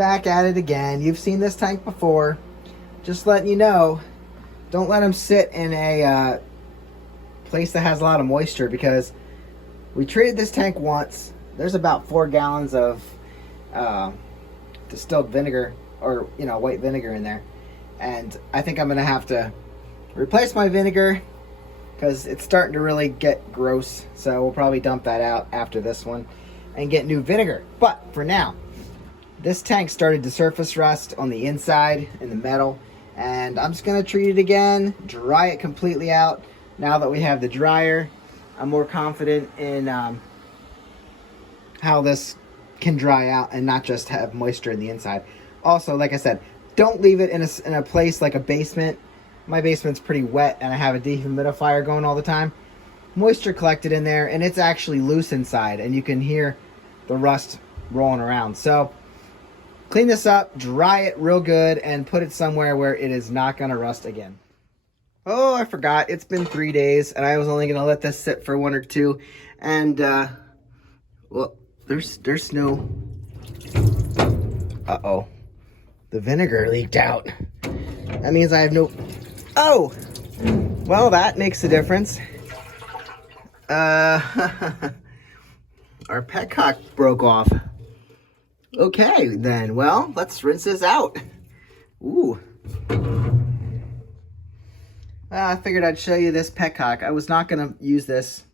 back at it again. You've seen this tank before. Just letting you know, don't let them sit in a place that has a lot of moisture, because we treated this tank once. There's about 4 gallons of distilled vinegar, or white vinegar in there, and I think I'm gonna have to replace my vinegar because it's starting to really get gross. So we'll probably dump that out after this one and get new vinegar. But for now, this tank started to surface rust on the inside in the metal, and I'm just gonna treat it again, dry it completely out. Now that we have the dryer, I'm more confident in how this can dry out and not just have moisture in the inside. Also, like I said, don't leave it in a place like a basement. My basement's pretty wet and I have a dehumidifier going all the time. Moisture collected in there and it's actually loose inside, and you can hear the rust rolling around. So clean this up, dry it real good, and put it somewhere where it is not gonna rust again. Oh, I forgot, it's been 3 days and I was only gonna let this sit for 1 or 2. And well, there's no, uh-oh, the vinegar leaked out. That means I have no, oh, well, that makes a difference. Our Petcock broke off. Okay, then, well, let's rinse this out. Ooh. I figured I'd show you this Petcock. I was not going to use this.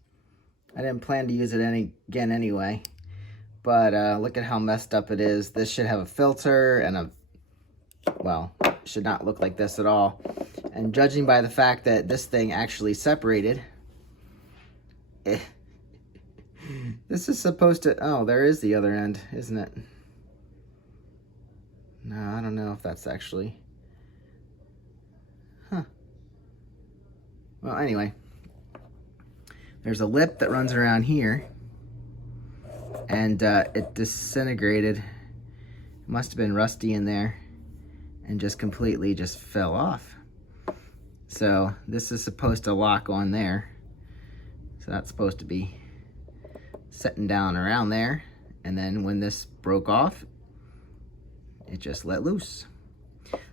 I didn't plan to use it again anyway. But look at how messed up it is. This should have a filter and a, well, should not look like this at all. And judging by the fact that this thing actually separated, this is supposed to, oh, there is the other end, isn't it? No, I don't know if that's actually, huh. Well, anyway, there's a lip that runs around here, and it disintegrated. It must have been rusty in there and just completely just fell off. So this is supposed to lock on there. So that's supposed to be setting down around there. And then when this broke off, it just let loose.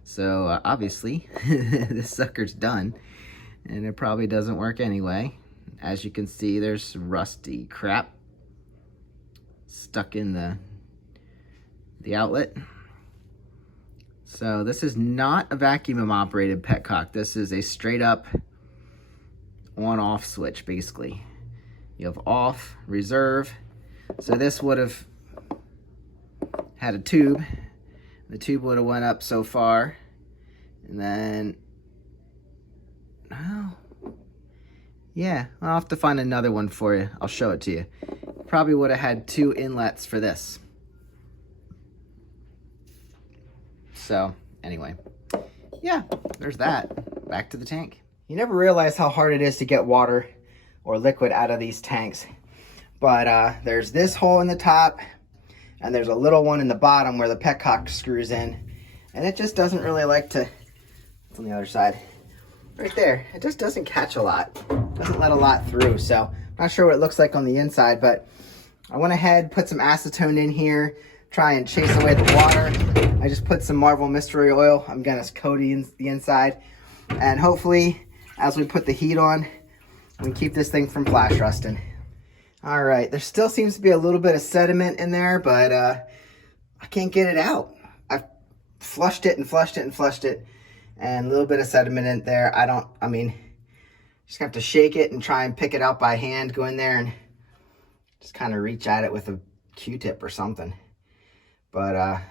So obviously this sucker's done, and it probably doesn't work anyway. As you can see, there's rusty crap stuck in the outlet. So this is not a vacuum operated Petcock. This is a straight up on-off switch, basically. You have off, reserve. So this would have had a tube. The tube would have went up so far, and then, oh, yeah, I'll have to find another one for you. I'll show it to you. Probably would have had 2 inlets for this. So anyway, yeah, there's that. Back to the tank. You never realize how hard it is to get water or liquid out of these tanks. But there's this hole in the top, and there's a little one in the bottom where the Petcock screws in. And it just doesn't really like to, it's on the other side. Right there, it just doesn't catch a lot. Doesn't let a lot through, so I'm not sure what it looks like on the inside, but I went ahead, put some acetone in here, try and chase away the water. I just put some Marvel Mystery Oil. I'm gonna coat the inside, and hopefully, as we put the heat on, we keep this thing from flash rusting. All right, there still seems to be a little bit of sediment in there, but I can't get it out. I've flushed it and flushed it and flushed it, and a little bit of sediment in there. I mean, just have to shake it and try and pick it out by hand, go in there and just kind of reach at it with a Q-tip or something. But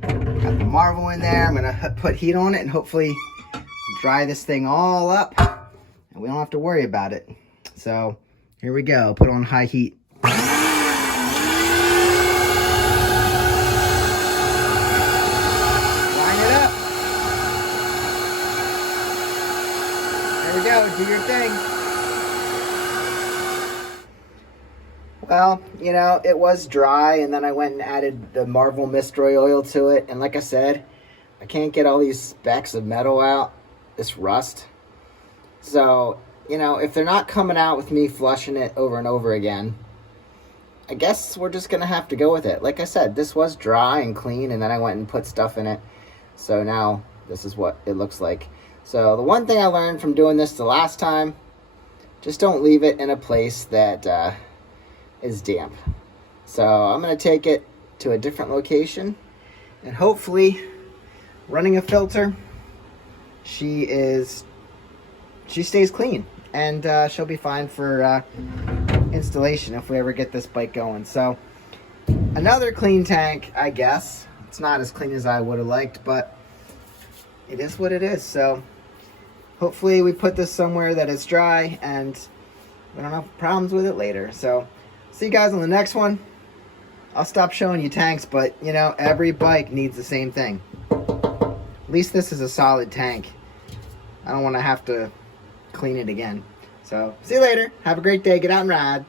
got the Marvel in there. I'm gonna put heat on it and hopefully dry this thing all up, and we don't have to worry about it. So here we go, put on high heat. Line it up. There we go, do your thing. Well, you know, it was dry, and then I went and added the Marvel Mystery Oil to it. And like I said, I can't get all these specks of metal out, this rust. So, you know, if they're not coming out with me flushing it over and over again, I guess we're just going to have to go with it. Like I said, this was dry and clean, and then I went and put stuff in it. So now this is what it looks like. So the one thing I learned from doing this the last time, just don't leave it in a place that is damp. So I'm going to take it to a different location, and hopefully running a filter, she stays clean, and she'll be fine for installation if we ever get this bike going. So another clean tank, I guess. It's not as clean as I would have liked, but it is what it is. So hopefully we put this somewhere that is dry and we don't have problems with it later. So see you guys on the next one. I'll stop showing you tanks, but you know, every bike needs the same thing. At least this is a solid tank. I don't want to have to clean it again. So see you later. Have a great day. Get out and ride.